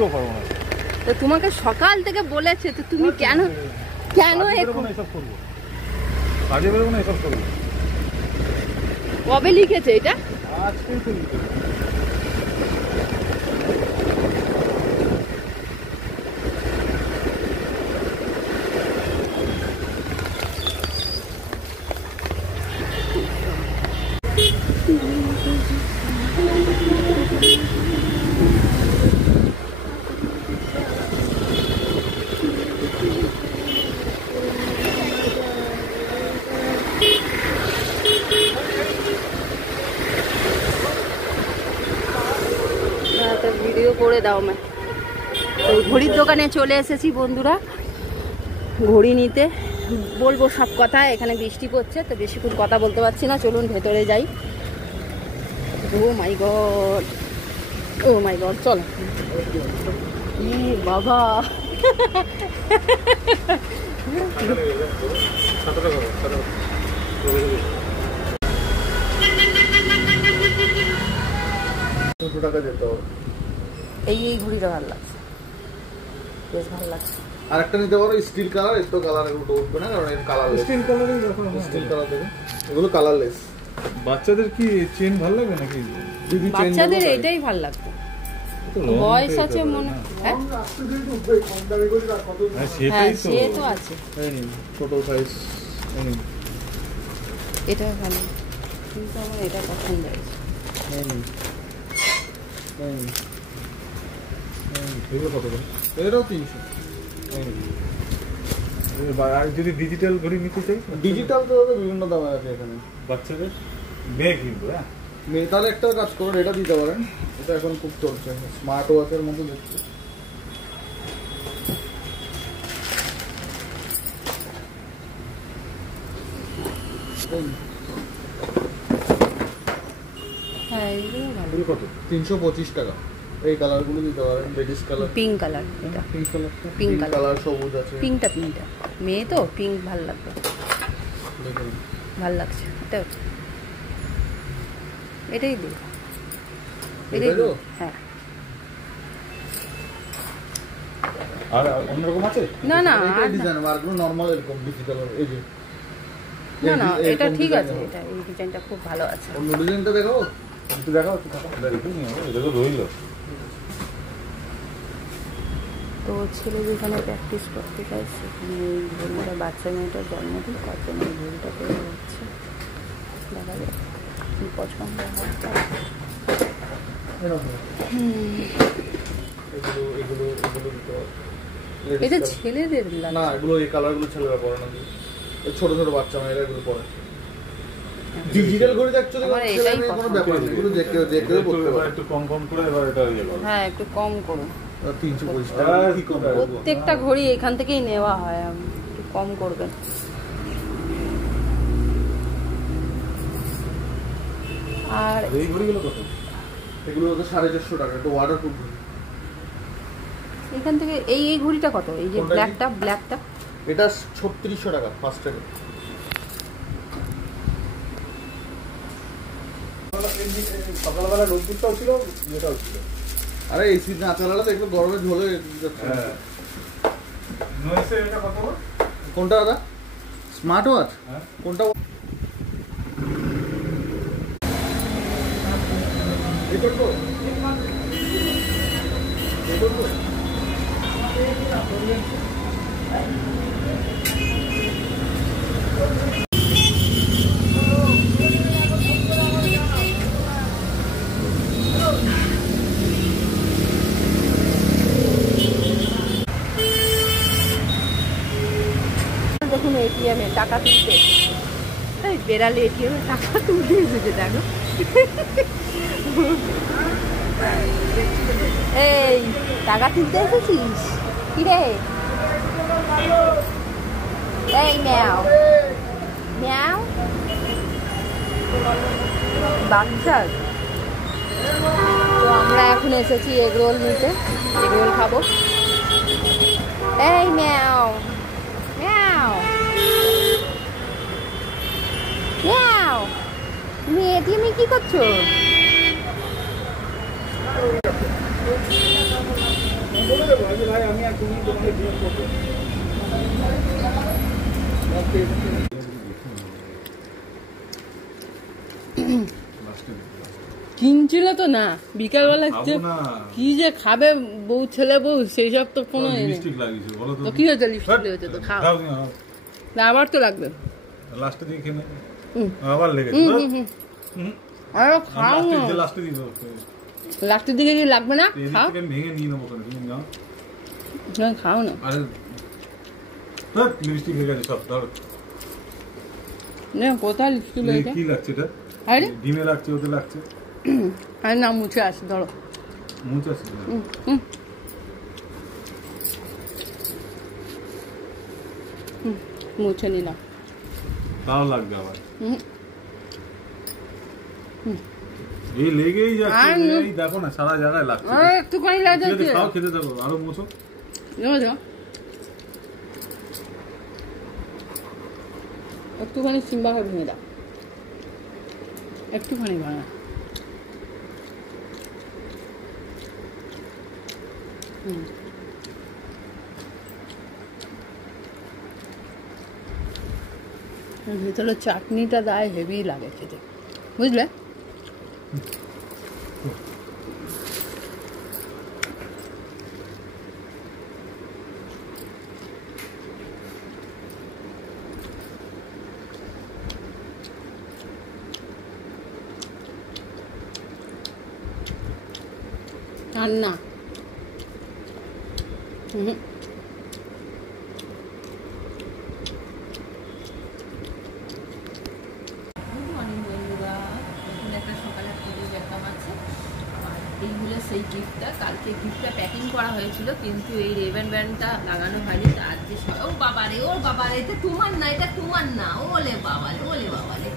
করতেও পারবো না। তো তোমাকে সকাল থেকে বলেছে, তো তুমি কেন এসব করবো? কাজে বেরোবো না, এসব করবো। কবে লিখেছে এটা? আজকেই তো লিখেছে। ভিডিও করে দাও মা। তো ঘড়ির দোকানে চলে এসেছি বন্ধুরা, ঘড়ি নিতে। বলবো সব কথা, এখানে বৃষ্টি পড়ছে তো বেশিক্ষণ কথা বলতে পারছি না, চলুন ভেতরে যাই। ও মাই গড, ও মাই গড, চলো বাবা। এই ঘড়িটা ভালো লাগছে, বেশ ভালো লাগছে। আরেকটা নিতে পারো স্টিল কালার, একটু কালারের উঠে উঠবে না, কারণ এর কালার স্টিল কালারই দেখো, স্টিল কালার দেবে। এগুলো কালারলেস। বাচ্চাদের কি চেন ভালো লাগবে নাকি? বাচ্চাদের এটাই ভালো লাগবে, বয়স আছে মনে। হ্যাঁ সে তো আছে, ছোট সাইজ। এটা ভালো, কিন্তু আমার এটা পছন্দ হয়েছে। এটাও 300। যদি ডিজিটাল ঘড়ি নিতে চাই, ডিজিটাল তো বিভিন্ন দামে আছে এখানে। বাচ্চাদের মেয়ে কিনবো। হ্যাঁ মেয়ে, তাহলে একটা কাজ করুন, এটা দিতে পারেন। এটা এখন খুব চলছে, স্মার্ট ওয়াচের মতো দেখতে। হ্যাঁ এগুলো ভালো। কত? 325 টাকা। এই কালারগুলো দিতে পারেন, রেডিশ কালার, পিঙ্ক কালার, এটা পিঙ্ক কালার, পিঙ্ক কালার, সবুজ আছে। পিঙ্কটা মেয়ে তো পিঙ্ক ভালো লাগবে, ভালো লাগছে। এটাই দিই, এটাই দিই। হ্যাঁ আর অন্যরকম আছে? না না ডিজাইন মার্কগুলো নরমাল এরকম ডিজিটাল। এই যে না না এটা ঠিক আছে, এটা এই ডিজাইনটা খুব ভালো আছে। অন্য ডিজাইনটা দেখাও, একটু দেখাও, একটু দেখাও। এটা তো রইল। তো ছেলে যেখানে প্র্যাকটিস করতে চাই সেখানে এই ঘড়িটা, বাচ্চা মেয়েটার জন্মদিন, তার জন্য এই ঘড়িটা পেয়ে যাচ্ছে। দেখা যাক কি পছন্দ হয়। এটা ছেলেদের না, এগুলো এই কালারগুলো ছেলেরা পরে না, ছোট ছোট বাচ্চা মেয়েরা এগুলো পরে। ডিজিটাল ঘড়ি অ্যাকচুয়ালি কোনো ব্যাপার নেই, এগুলো যে কেউ পড়তে পারে। একটু কম কম করে এবার এটা ইয়ে করো। হ্যাঁ একটু কম করুন। 325 টাকা কি কম? প্রত্যেকটা ঘড়ি এখান থেকেই নেওয়া হয়, একটু কম করবেন। আর এই ঘড়িগুলো কত? এগুলো তো 450 টাকা, এটা ওয়াটারপ্রুফ ঘড়ি। এখান থেকে এই ঘড়িটা কত? এই যে ব্ল্যাকটা এটা 3600 টাকা, ফার্স্ট টাকা। সকালবেলা রোদ্দুরটাও ছিল, ইয়েটাও ছিল। আরে এসি না চালালে তো একটু গরমে ঝোলে যাচ্ছে। হ্যাঁ নয়েসে এটা কত? কোনটা দাদা? Smart watch? হ্যাঁ কোনটা? এটা তো দেখুন এটিএমে টাকা তুলতে, তাই বেড়ালে এটিএমে টাকা তুলতে এসেছে। দেখো এই টাকা তুলতে এসেছিস কি রে? এই ম্যাও ম্যাও বাচ্চা। তো আমরা এখন এসেছি এগরোল নিতে, এগরোল খাবো। এই ম্যাও ম্যাও ম্যাও, তুমি এটিএমে কি করছো? কিনছিল তো না বিকালবেলা খাবো না। কি যে খাবে বউ ছেলে বউ সেই সব তো কোনো এ নেই। লিপস্টিক লাগিয়েছে বলো তো। তো কি হয়েছে লিপস্টিক হয়েছে তো খাও খাও না। না, আবার তো লাগবে লাস্টে দিয়ে খেয়ে নাও। হুম। আবার লেগেছে হুম, তো? হুম, হুম। হুম। আরে খাও না, লাস্টে দিয়ে দাও। লাস্টের দিকে কি লাগবে না? এদিক খাও থেকে আমি ভেঙে নিয়ে নেবো ওখানে, তুমি নাও। না, খাও না। আরে ধ্যাৎ, লিপস্টিক হয়ে গেছে সব ধরো। না, কোথায় লিপস্টিক এই হয়েছে? কি লাগছে এটা? আরে ডিমে লাগছে, ওতে লাগছে। আরে না, মুছে আসে ধরো। মুখ আছে না? হুম, হুম। হুম, মুছে নিলাম। তাও লাগবে আবার। হুম, এই লেগেই যাচ্ছে, আর না। এই দেখো না সারা জায়গায় লাগছে। আর একটুখানি লাগে ঠিক আছে, খাও, খেতে দেবো, আরো মোছো। একটুখানি সিম্বাকে ভেঙে দাও, একটুখানি ভাঙা। হুম, ভেতরে চাটনিটা দেয়, হেভি লাগে খেতে, বুঝলে? রান্না হুম, এই হলো সেই গিফটটা। কালকে গিফটটা প্যাকিং করা হয়েছিল, কিন্তু এই রেবেন ব্যান্ডটা লাগানো হয়নি। তো আজকে ও বাবারে, ওর বাবারে, এটা তোমার না, এটা তোমার না, ওলে বাবারে, ওলে বাবারে,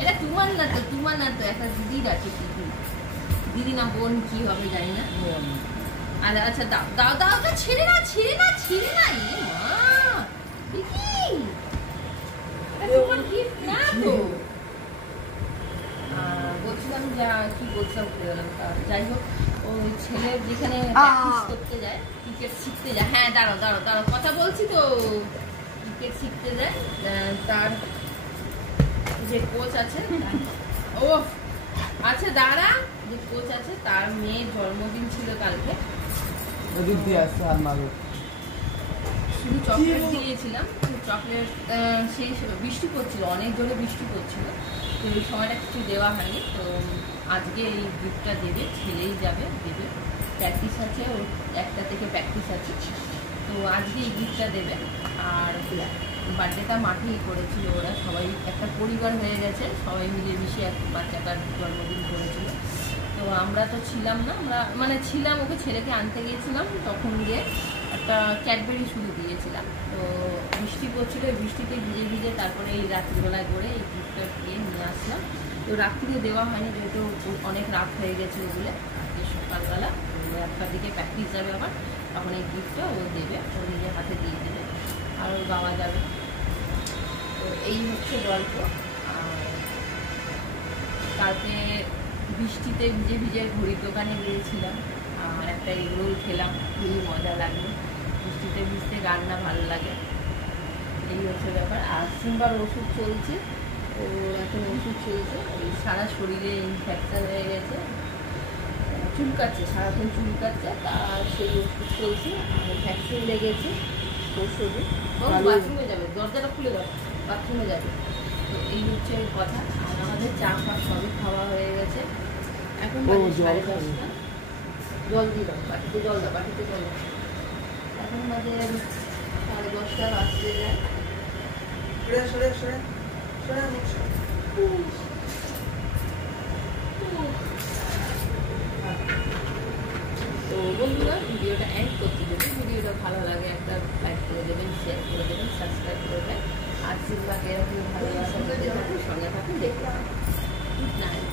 এটা তোমার না তো, তোমার না তো, একটা দিদির আছে। দিদি না বোন কি হবে জানি না। আরে আচ্ছা, দাও দাও দাও, দাও, ছিঁড়ে না, ছিঁড়ে না, ছিঁড়ে না। এ মা, দেখি এটা তোমার গিফট না তো। বলছিলাম যা কি বলছিলাম, যাই হোক, ওই ছেলে যেখানে প্র্যাকটিস করতে যায়, ক্রিকেট শিখতে যায়, হ্যাঁ দাঁড়াও দাঁড়াও দাঁড়াও, কথা বলছি তো, ক্রিকেট শিখতে যায়, তার যে কোচ আছে, ও আচ্ছা দাঁড়া, যে কোচ আছে তার মেয়ের জন্মদিন ছিল কালকে। শুধু চকলেট দিয়েছিলাম, চকলেট সেই বৃষ্টি পড়ছিল, অনেক জোরে বৃষ্টি পড়ছিল, তো এই সময়টা কিছু দেওয়া হয়নি। তো আজকে এই গিফটটা দেবে, ছেলেই যাবে দেবে, প্র্যাকটিস আছে, ওর 1টা থেকে প্র্যাকটিস আছে, তো আজকে এই গিফটটা দেবে। আর বার্থডেটা মাঠেই করেছিল ওরা, সবাই একটা পরিবার হয়ে গেছে, সবাই মিলেমিশে এক বাচ্চাটার জন্মদিন করেছিল। তো আমরা তো ছিলাম না, আমরা মানে ছিলাম, ওকে ছেলেকে আনতে গিয়েছিলাম, তখন গিয়ে একটা ক্যাডবেরি শুরু দিয়েছিলাম। তো বৃষ্টি পড়ছিল, বৃষ্টিতে ভিজে ভিজে তারপরে এই রাত্রিবেলায় করে এই গিফটটা দিয়ে নিয়ে আসলাম। তো রাত্রিতে দেওয়া হয়নি, যেহেতু অনেক রাত হয়ে গেছে বলে। আজকে সকালবেলা 1টার দিকে প্র্যাকটিস যাবে আবার, তখন এই গিফটটা ও দেবে, ও নিজের হাতে দিয়ে দেবে, আর ওর বাবা যাবে। তো এই হচ্ছে গল্প। আর কালকে বৃষ্টিতে ভিজে ভিজে ঘড়ির দোকানে গিয়েছিলাম, আর একটা এগরোল খেলাম, খুবই মজা লাগলো। বৃষ্টিতে ভিজতে রান্না ভালো লাগে, এই হচ্ছে ব্যাপার। আর সিম্বার ওষুধ চলছে, ও এখন ওষুধ চলছে, ওই সারা শরীরে ইনফেকশন হয়ে গেছে, চুলকাচ্ছে, সারাক্ষণ চুলকাচ্ছে, তার সেই ওষুধ চলছে, ভ্যাকসিন লেগেছে ওষুধে। বাথরুমে যাবে, দরজাটা খুলে দাও, বাথরুমে যাবে। তো এই হচ্ছে কথা। আর আমাদের চা ফা সবই খাওয়া হয়ে গেছে, এখন বাজে 10:30। জল দিয়ে দাও, বাটিতে জল দাও, বাটিতে জল দাও। এখন বাজে 10:30 বাজতে যায়। তো বন্ধুরা, ভিডিওটা এন্ড করতে দেবে, ভিডিওটা ভালো লাগে একটা লাইক করে দেবেন, শেয়ার করে দেবেন, সাবস্ক্রাইব করবেন। আর সিম্বাকে এরকম ভালোবাসা দিতে থাকুন, সঙ্গে থাকুন, দেখতে থাকুন। Good night.